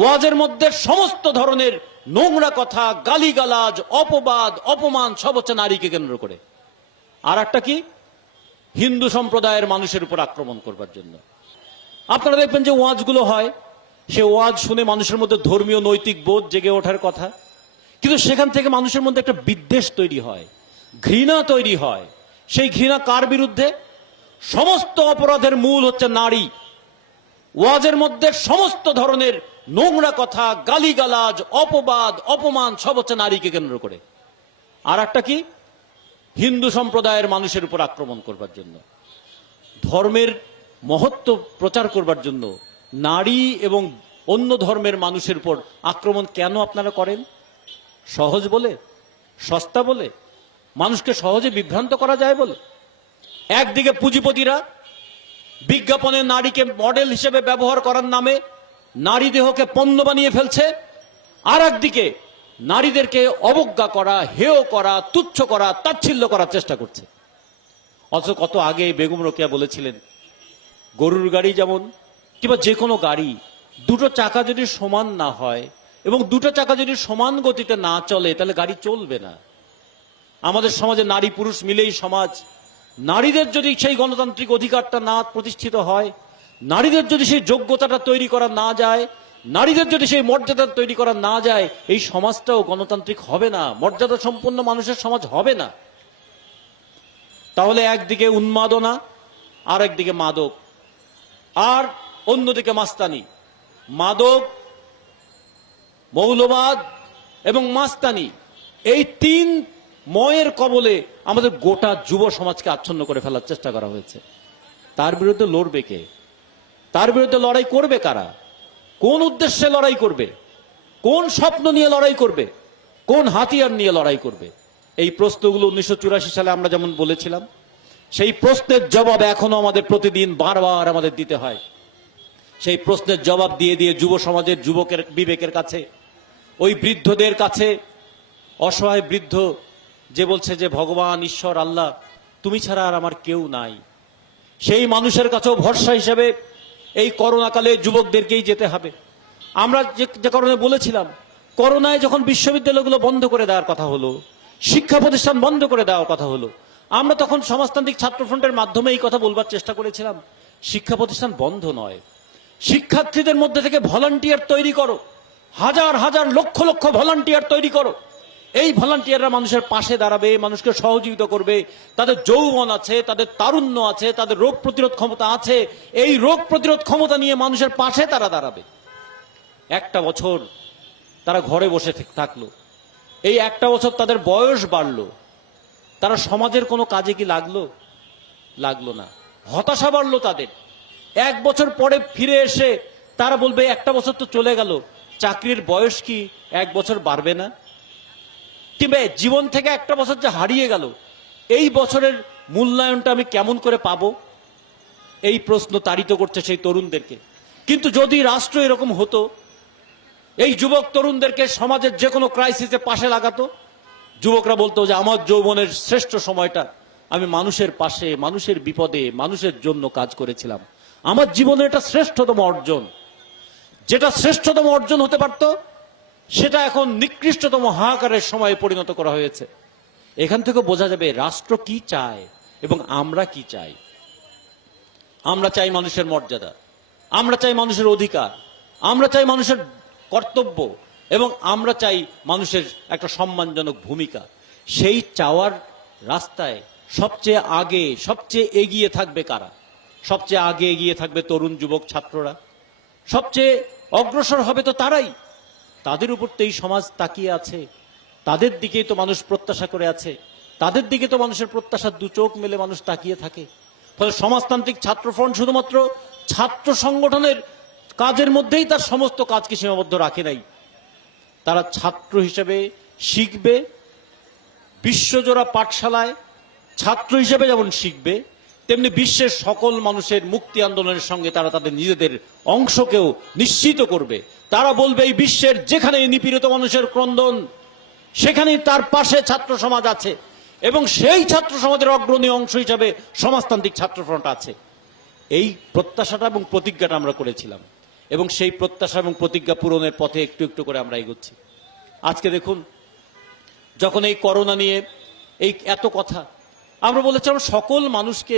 ওয়াজের মধ্যে সমস্ত ধরনের নোংরা কথা, গালিগালাজ, অপবাদ, অপমান সব হচ্ছে নারীকে কেন্দ্র করে। আর একটা কি, হিন্দু সম্প্রদায়ের মানুষের উপর আক্রমণ করবার জন্য। আপনারা দেখবেন যে ওয়াজগুলো হয়, সে ওয়াজ শুনে মানুষের মধ্যে ধর্মীয় নৈতিক বোধ জেগে ওঠার কথা, কিন্তু সেখান থেকে মানুষের মধ্যে একটা বিদ্বেষ তৈরি হয়, ঘৃণা তৈরি হয়। সেই ঘৃণা কার বিরুদ্ধে? সমস্ত অপরাধের মূল হচ্ছে নারী। ওয়াজের মধ্যে সমস্ত ধরনের নোংরা কথা, গালিগালাজ, অপবাদ, অপমান সব হচ্ছে নারীকে কেন্দ্র করে। আর একটা কি, হিন্দু সম্প্রদায়ের মানুষের উপর আক্রমণ করবার জন্য, ধর্মের মহত্ব প্রচার করবার জন্য নারী এবং অন্য ধর্মের মানুষের উপর আক্রমণ কেন আপনারা করেন? সহজ বলে, সস্তা বলে, মানুষকে সহজে বিভ্রান্ত করা যায় বলে। একদিকে পুঁজিপতিরা বিজ্ঞাপনে নারীকে মডেল হিসেবে ব্যবহার করার নামে নারী দেহকে পণ্য বানিয়ে ফেলছে, আর একদিকে নারীদেরকে অবজ্ঞা করা, হেয় করা, তুচ্ছ করা, তাচ্ছিল্য করার চেষ্টা করছে। অথচ কত আগে বেগম রোকেয়া বলেছিলেন, গরুর গাড়ি যেমন কিংবা যে কোনো গাড়ি, দুটো চাকা যদি সমান না হয় এবং দুটো চাকা যদি সমান গতিতে না চলে, তাহলে গাড়ি চলবে না। আমাদের সমাজে নারী পুরুষ মিলেই সমাজ। নারীদের যদি সেই গণতান্ত্রিক অধিকারটা না প্রতিষ্ঠিত হয়, নারীদের যদি সেই যোগ্যতাটা তৈরি করা না যায়, নারীদের যদি সেই মর্যাদা তৈরি করা না যায়, এই সমাজটাও গণতান্ত্রিক হবে না, মর্যাদা সম্পন্ন মানুষের সমাজ হবে না। তাহলে একদিকে উন্মাদনা, আর একদিকে মাদক, আর অন্যদিকে মাস্তানি। মাদক, মৌলবাদ এবং মাস্তানি, এই তিন ময়ের কবলে আমাদের গোটা যুব সমাজকে আচ্ছন্ন করে ফেলার চেষ্টা করা হয়েছে। তার বিরুদ্ধে লড়বে কে? তার বিরুদ্ধে লড়াই করবে কারা? কোন উদ্দেশ্যে লড়াই করবে? কোন স্বপ্ন নিয়ে লড়াই করবে? কোন হাতিয়ার নিয়ে লড়াই করবে? এই প্রশ্নগুলো 1984 সালে আমরা যেমন বলেছিলাম, সেই প্রশ্নের জবাব এখনো আমাদের প্রতিদিন বারবার আমাদের দিতে হয়। সেই প্রশ্নের জবাব দিয়ে দিয়ে যুব সমাজের যুবকের বিবেকের কাছে, ওই বৃদ্ধদের কাছে, অসহায় বৃদ্ধ যে বলছে যে ভগবান, ঈশ্বর, আল্লাহ, তুমি ছাড়া আর আমার কেউ নাই, সেই মানুষের কাছেও ভরসা হিসেবে এই করোনাকালে যুবকদেরকেই যেতে হবে। আমরা যে কারণে বলেছিলাম, করোনায় যখন বিশ্ববিদ্যালয়গুলো বন্ধ করে দেওয়ার কথা হলো, শিক্ষা প্রতিষ্ঠান বন্ধ করে দেওয়ার কথা হলো, আমরা তখন সমাজতান্ত্রিক ছাত্র ফ্রন্টের মাধ্যমে এই কথা বলবার চেষ্টা করেছিলাম, শিক্ষা প্রতিষ্ঠান বন্ধ নয়, শিক্ষার্থীদের মধ্যে থেকে ভলান্টিয়ার তৈরি করো, হাজার হাজার লক্ষ লক্ষ ভলান্টিয়ার তৈরি করো। এই ভলান্টিয়াররা মানুষের পাশে দাঁড়াবে, মানুষকে সহযোগিতা করবে, তাদের যৌবন আছে, তাদের তারুণ্য আছে, তাদের রোগ প্রতিরোধ ক্ষমতা আছে, এই রোগ প্রতিরোধ ক্ষমতা নিয়ে মানুষের পাশে তারা দাঁড়াবে। একটা বছর তারা ঘরে বসে থাকলো, এই একটা বছর তাদের বয়স বাড়লো, তারা সমাজের কোনো কাজে কি লাগলো? লাগলো না। হতাশা বাড়লো তাদের। এক বছর পরে ফিরে এসে তারা বলবে, একটা বছর তো চলে গেল, চাকরির বয়স কি এক বছর বাড়বে না? কিংবা জীবন থেকে একটা বছর যে হারিয়ে গেল, এই বছরের মূল্যায়নটা আমি কেমন করে পাবো? এই প্রশ্ন তাড়িত করছে সেই তরুণদেরকে। কিন্তু যদি রাষ্ট্র এরকম হতো, এই যুবক তরুণদেরকে সমাজের যে কোনো ক্রাইসিসে পাশে লাগাতো, যুবকরা বলতো যে আমার যৌবনের শ্রেষ্ঠ সময়টা আমি মানুষের পাশে, মানুষের বিপদে, মানুষের জন্য কাজ করেছিলাম, আমার জীবনের এটা শ্রেষ্ঠতম অর্জন। যেটা শ্রেষ্ঠতম অর্জন হতে পারত, সেটা এখন নিকৃষ্টতম হাহাকারের সময়ে পরিণত করা হয়েছে। এখান থেকে বোঝা যাবে রাষ্ট্র কি চায় এবং আমরা কি চাই। আমরা চাই মানুষের মর্যাদা, আমরা চাই মানুষের অধিকার, আমরা চাই মানুষের কর্তব্য, এবং আমরা চাই মানুষের একটা সম্মানজনক ভূমিকা। সেই চাওয়ার রাস্তায় সবচেয়ে আগে, সবচেয়ে এগিয়ে থাকবে কারা? সবচেয়ে আগে এগিয়ে থাকবে তরুণ যুবক ছাত্ররা। সবচেয়ে অগ্রসর হবে তো তারাই। তাদের উপর তো এই সমাজ তাকিয়ে আছে, তাদের দিকেই তো মানুষ প্রত্যাশা করে আছে, তাদের দিকে তো মানুষের প্রত্যাশা দু চোখ মেলে মানুষ তাকিয়ে থাকে। ফলে সমাজতান্ত্রিক ছাত্র ফ্রন্ট শুধুমাত্র ছাত্র সংগঠনের কাজের মধ্যেই তার সমস্ত কাজকে সীমাবদ্ধ রাখে নাই। তারা ছাত্র হিসেবে শিখবে, বিশ্বজোড়া পাঠশালায় ছাত্র হিসেবে যেমন শিখবে, তেমনি বিশ্বের সকল মানুষের মুক্তি আন্দোলনের সঙ্গে তারা তাদের নিজেদের অংশকেও নিশ্চিত করবে। তারা বলবে এই বিশ্বের যেখানে নিপীড়িত মানুষের ক্রন্দন, সেখানেই তার পাশে ছাত্র সমাজ আছে, এবং সেই ছাত্র সমাজের অগ্রণী অংশ হিসাবে সমাজতান্ত্রিক ছাত্র ফ্রন্ট আছে। এই প্রত্যাশাটা এবং প্রতিজ্ঞাটা আমরা করেছিলাম। এবং সেই প্রত্যাশা এবং প্রতিজ্ঞা পূরণের পথে একটু একটু করে আমরা এগোচ্ছি। আজকে দেখুন, যখন এই করোনা নিয়ে এই এত কথা, আমরা বলেছিলাম সকল মানুষকে